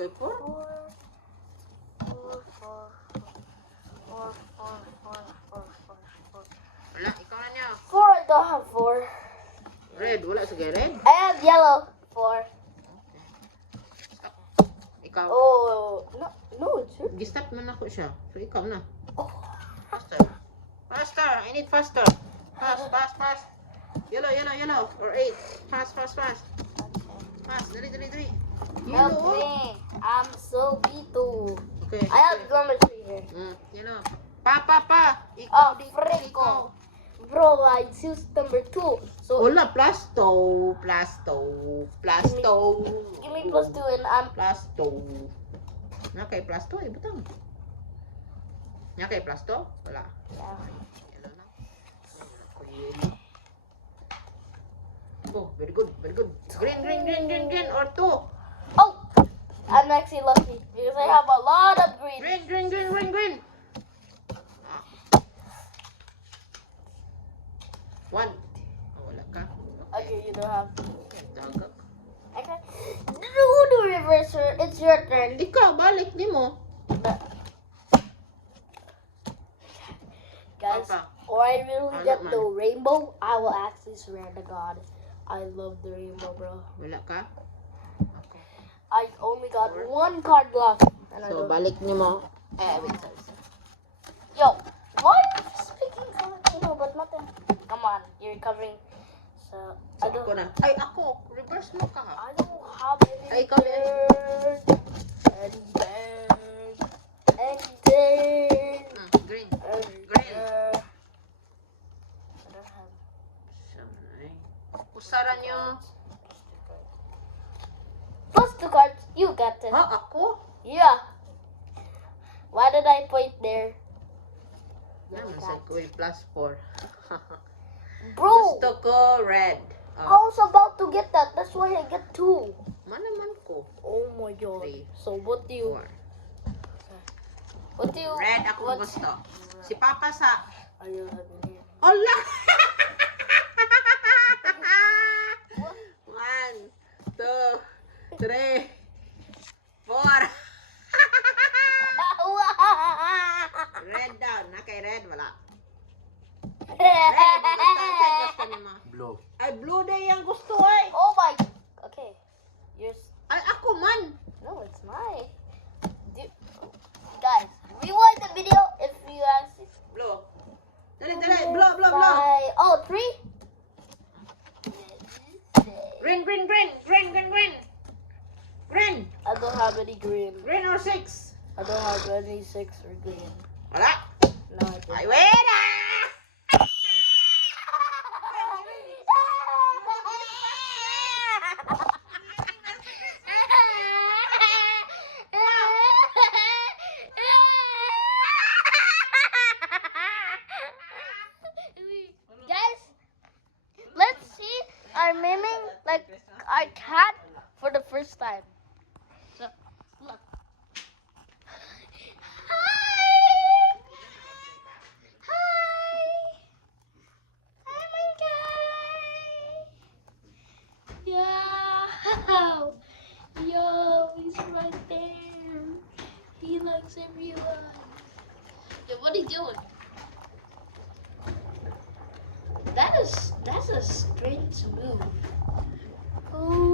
kay 4? 4. Wala, ikaw na niya. 4, I don't have 4. Red, wala sa red. I have yellow. 4. Ikaw. Oh, no, it's your. Gistart man ako siya. So ikaw na. Oh. Faster. Faster. I need faster. Fast. Yellow. Or 8. Fast. Fast. Dali. Help Yellow. me. I'm so B2. Okay. I have geometry here. Yellow. Pa. Oh, Ikaw, di frick. ikaw. Bro, I choose number 2. So, Wala, plasto. give me +2 and I'm. Plasto. Nakay plasto, butang. Nakay plasto? Wala. Yellow na. Oh, very good. Green or 2. Oh! I'm actually lucky because I have a lot of green. Green. 1. Oh, wala ka. Okay, you don't have. Dagak. Okay. Do the reverser. It's your turn. Ikaw, balik ni mo. Guys, Papa. or I really Ano get man? the rainbow, I will actually swear to God. I love the rainbow, bro. Wala ka? Ako. I only got 1 card left. And I So, don't... balik ni mo. Wait, sorry. Yo, why are you speaking Filipino but nothing? Come on, you're covering. So, I don't. Ako na. Ay, ako. Reverse mo ka ha. I don't have any Ay, ikaw na. bird. Any bird. Any bird. Green. Any Green. bird. I don't have. Usaran nyo. Plus 2 cards. You got it. Ha, ako? Yeah. Why did I point there? Naman sa ko +4. Bro, Gusto ko red. I was about to get that. That's why I get 2. Manaman ko. Oh my god. 3, So what do you 4. what do you Red ako what- gusto. Si Papa sa... Are you having here? Hola! What? 1, 2, 3, 4. Red down. Nakay red, wala. Red, gusto ni mo. Blue. Ay, blue day ang gusto ay. Oh my. Okay. Yours. Ay, ako man. No, it's mine. Guys, rewind the video if you actually. Blue. Dali. Blow. Oh, 3. Green. I don't have any green. Green or 6. I don't have any 6 or green. Wala. No, I don't. Ay, wait ah! Guys, let's see our miming like our cat for the first time. So, look. Hi, my guy. Yo, he's right there. He likes everyone. Yo, what are you doing? That's a strange move. Oh,